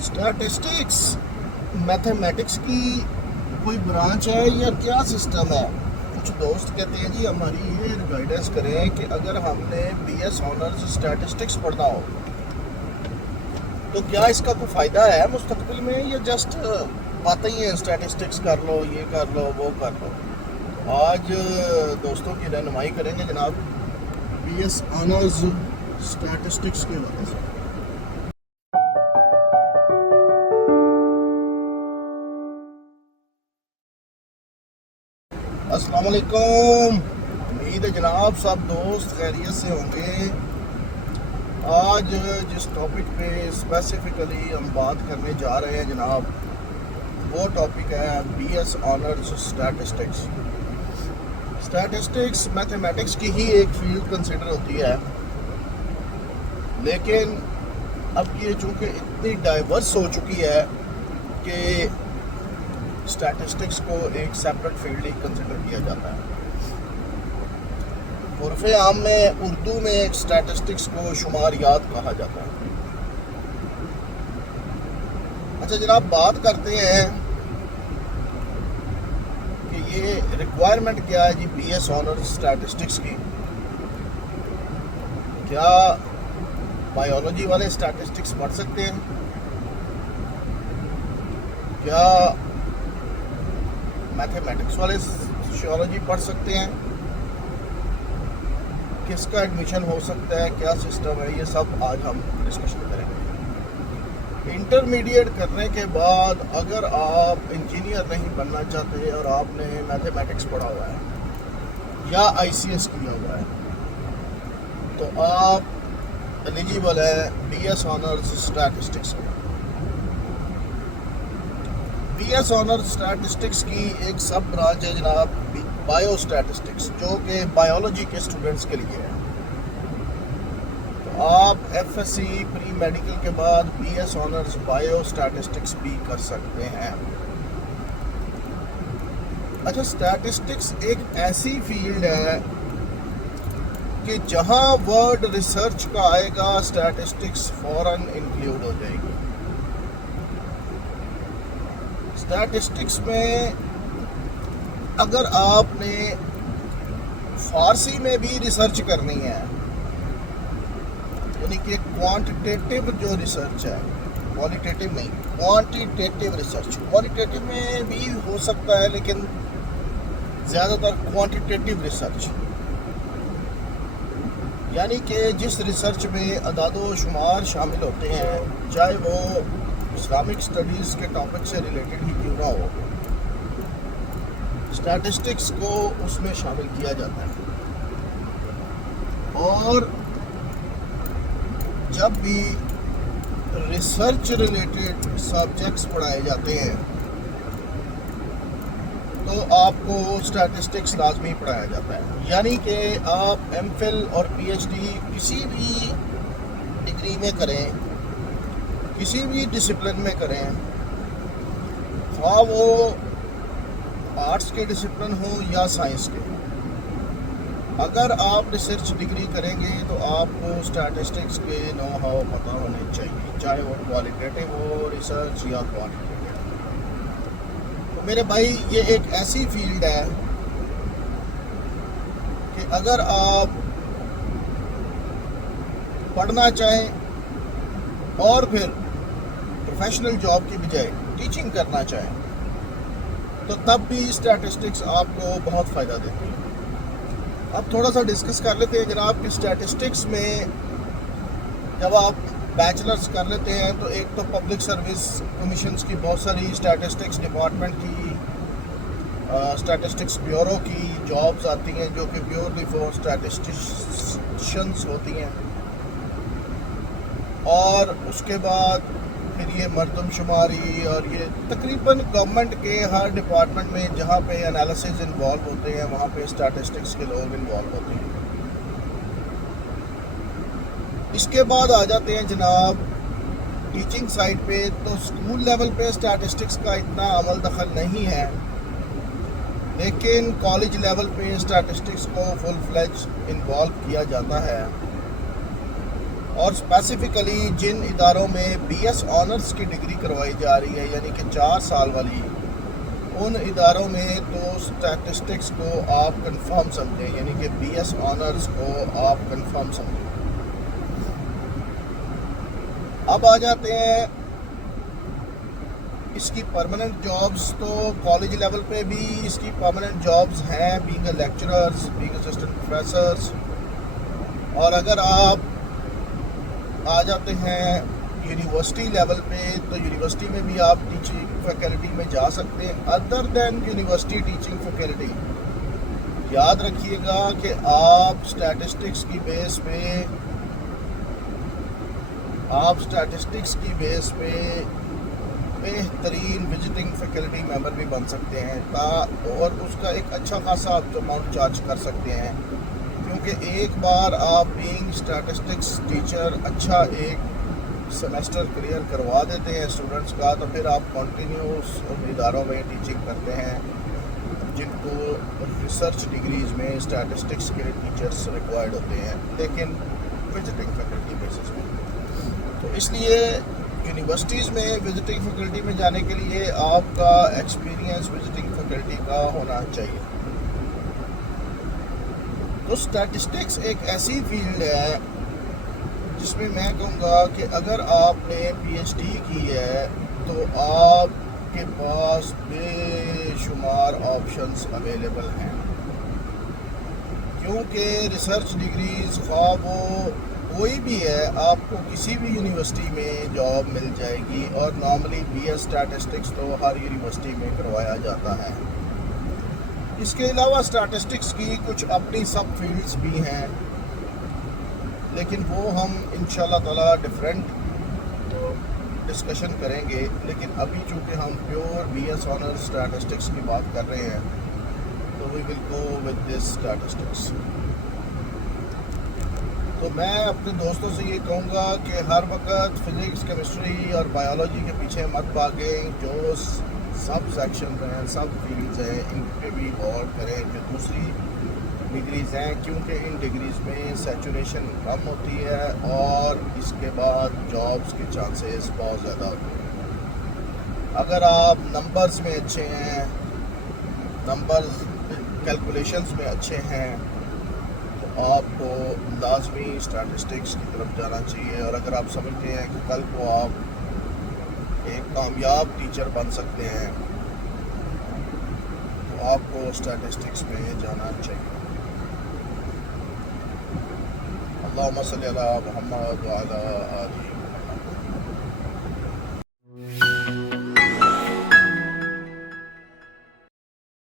Statistics mathematics की कोई branch है या क्या सिस्टम है? कुछ दोस्त कहते हैं जी हमारी ये गाइडेंस करें कि अगर हमने बीएस ऑनर्स स्टैटिस्टिक्स पढ़ना हो तो क्या इसका कोई फ़ायदा है मुस्तकबिल में, या जस्ट बातें ही हैं स्टैटिस्टिक्स कर लो, ये कर लो, वो कर लो। आज दोस्तों की रहनुमाई करेंगे जनाब बीएस ऑनर्स स्टैटिस्टिक्स के बारे में। अस्सलाम वालेकुम। उम्मीद है जनाब सब दोस्त खैरियत से होंगे। आज जिस टॉपिक पे स्पेसिफिकली हम बात करने जा रहे हैं जनाब, वो टॉपिक है BS honours statistics. Statistics mathematics की ही एक फील्ड कंसिडर होती है, लेकिन अब ये चूँकि इतनी डाइवर्स हो चुकी है कि स्टैटिस्टिक्स को एक सेपरेट फील्ड ही कंसिडर किया जाता है। उर्फ़े आम में उर्दू में एक स्टैटिस्टिक्स को शुमारियात कहा जाता है। अच्छा जनाब, बात करते हैं कि ये रिक्वायरमेंट क्या है जी बीएस ऑनर्स स्टैटिस्टिक्स की। क्या बायोलॉजी वाले स्टैटिस्टिक्स पढ़ सकते हैं? क्या मैथमेटिक्स वाले सोशियोलॉजी पढ़ सकते हैं? किसका एडमिशन हो सकता है, क्या सिस्टम है, ये सब आज हम डिस्कशन करेंगे। इंटरमीडिएट करने के बाद अगर आप इंजीनियर नहीं बनना चाहते और आपने मैथमेटिक्स पढ़ा हुआ है या आईसीएस किया हुआ है, तो आप एलिजिबल है बीएस ऑनर्स स्टैटिस्टिक्स में। बीएस ऑनर्स स्टैटिस्टिक्स की एक सब ब्रांच है जनाब बायो स्टैटिस्टिक्स, जो कि बायोलॉजी के स्टूडेंट्स के लिए है। तो आप एफएससी प्री मेडिकल के बाद बीएस ऑनर्स बायो स्टैटिस्टिक्स भी कर सकते हैं। अच्छा, स्टैटिस्टिक्स एक ऐसी फील्ड है कि जहां वर्ड रिसर्च का आएगा स्टैटिस्टिक्स फौरन इंक्लूड हो जाएगी। स्टैटिस्टिक्स में अगर आपने फारसी में भी रिसर्च करनी है, यानी कि क्वांटिटेटिव जो रिसर्च है, क्वालिटेटिव नहीं, क्वांटिटेटिव रिसर्च, क्वालिटेटिव में भी हो सकता है लेकिन ज़्यादातर क्वांटिटेटिव रिसर्च, यानी कि जिस रिसर्च में अदादो शुमार शामिल होते हैं, चाहे वो इस्लामिक स्टडीज़ के टॉपिक से रिलेटेड ही क्यों ना हो, स्टैटिस्टिक्स को उसमें शामिल किया जाता है। और जब भी रिसर्च रिलेटेड सब्जेक्ट्स पढ़ाए जाते हैं तो आपको स्टैटिस्टिक्स लाजमी पढ़ाया जाता है। यानी कि आप एमफिल और पीएचडी किसी भी डिग्री में करें, किसी भी डिसिप्लिन में करें, हाँ वो आर्ट्स के डिसिप्लिन हो या साइंस के, अगर आप रिसर्च डिग्री करेंगे तो आपको स्टैटिस्टिक्स के नो हाउ पता होने चाहिए, चाहे वो क्वालिटेटिव हो रिसर्च या क्वांटिटेटिव। तो मेरे भाई ये एक ऐसी फील्ड है कि अगर आप पढ़ना चाहें और फिर प्रोफेशनल जॉब की बजाय टीचिंग करना चाहें तो तब भी स्टैटिस्टिक्स आपको बहुत फ़ायदा देती है। अब थोड़ा सा डिस्कस कर लेते हैं जनाब कि स्टैटिस्टिक्स में जब आप बैचलर्स कर लेते हैं तो एक तो पब्लिक सर्विस कमीशंस की बहुत सारी स्टैटिस्टिक्स डिपार्टमेंट की, स्टैटिस्टिक्स ब्यूरो की जॉब्स आती हैं जो कि प्योरली फॉर स्टैटिस्टिशियंस होती हैं। और उसके बाद फिर ये मरदमशुमारी और ये तकरीबन गवर्नमेंट के हर डिपार्टमेंट में जहाँ पे एनालिसिस इन्वॉल्व होते हैं वहाँ पे स्टैटिस्टिक्स के लोग इन्वॉल्व होते हैं। इसके बाद आ जाते हैं जनाब टीचिंग साइड पे। तो स्कूल लेवल पे स्टैटिस्टिक्स का इतना अमल दखल नहीं है, लेकिन कॉलेज लेवल पे स्टैटिस्टिक्स को फुल फ्लेज इन्वॉल्व किया जाता है। اور اسپیسیفکلی جن اداروں میں بی ایس آنرس کی ڈگری کروائی جا رہی ہے یعنی کہ 4 سال والی، ان اداروں میں تو اسٹیٹسٹکس کو آپ کنفرم سمجھیں، یعنی کہ بی ایس آنرس کو آپ کنفرم سمجھیں۔ اب آ جاتے ہیں اس کی پرماننٹ جابز، تو کالج لیول پہ بھی اس کی پرماننٹ جابز ہیں، being a lecturers, being assistant professors. اور اگر آپ آ جاتے ہیں یونیورسٹی لیول پہ تو یونیورسٹی میں بھی آپ ٹیچنگ فیکلٹی میں جا سکتے ہیں۔ ادر دین یونیورسٹی ٹیچنگ فیکلٹی، یاد رکھیے گا کہ آپ اسٹیٹسٹکس کی بیس پہ بہترین وزٹنگ فیکلٹی ممبر بھی بن سکتے ہیں اور اس کا ایک اچھا خاصا اماؤنٹ چارج کر سکتے ہیں، کیونکہ ایک بار آپ بینگ اسٹیٹسٹکس ٹیچر اچھا ایک سیمسٹر کلیئر کروا دیتے ہیں اسٹوڈنٹس کا، تو پھر آپ کنٹینیوس اداروں میں ٹیچنگ کرتے ہیں جن کو ریسرچ ڈگریز میں اسٹیٹسٹکس کے ٹیچرس ریکوائرڈ ہوتے ہیں، لیکن وزٹنگ فیکلٹی بیسس میں۔ تو اس لیے یونیورسٹیز میں وزٹنگ فیکلٹی میں جانے کے لیے آپ کا ایکسپیرینس وزٹنگ فیکلٹی کا ہونا چاہیے۔ تو اسٹیٹسٹکس ایک ایسی فیلڈ ہے جس میں میں کہوں گا کہ اگر آپ نے پی ایچ ڈی کی ہے تو آپ کے پاس بے شمار آپشنز اویلیبل ہیں، کیونکہ ریسرچ ڈگریز خواہ وہ کوئی بھی ہے، آپ کو کسی بھی یونیورسٹی میں جاب مل جائے گی، اور نارملی بی ایس اسٹیٹسٹکس تو ہر یونیورسٹی میں کروایا جاتا ہے۔ اس کے علاوہ اسٹیٹسٹکس کی کچھ اپنی سب فیلڈز بھی ہیں، لیکن وہ ہم انشاءاللہ تعالی ڈفرینٹ ڈسکشن کریں گے۔ لیکن ابھی چونکہ ہم pure B S owner statistics کی بات کر رہے ہیں تو وی ول گو ود دس اسٹیٹسٹکس۔ تو میں اپنے دوستوں سے یہ کہوں گا کہ ہر وقت فزکس، کیمسٹری اور بایولوجی کے پیچھے مت بھاگیں، جو سب سیکشنز ہیں، سب فیلڈز ہیں، ان پہ بھی غور کریں جو دوسری ڈگریز ہیں، کیونکہ ان ڈگریز میں سیچوریشن کم ہوتی ہے اور اس کے بعد جابس کے چانسز بہت زیادہ ہوتے ہیں۔ اگر آپ نمبرز میں اچھے ہیں، نمبرز کیلکولیشنز میں اچھے ہیں، تو آپ کو لازمی اسٹیٹسٹکس کی طرف جانا چاہیے۔ اور اگر آپ سمجھتے ہیں کہ کل کو آپ ایک کامیاب ٹیچر بن سکتے ہیں تو آپ کو اسٹیٹسٹکس میں جانا چاہیے۔ اللہم صلی علی محمد وعلی آلہ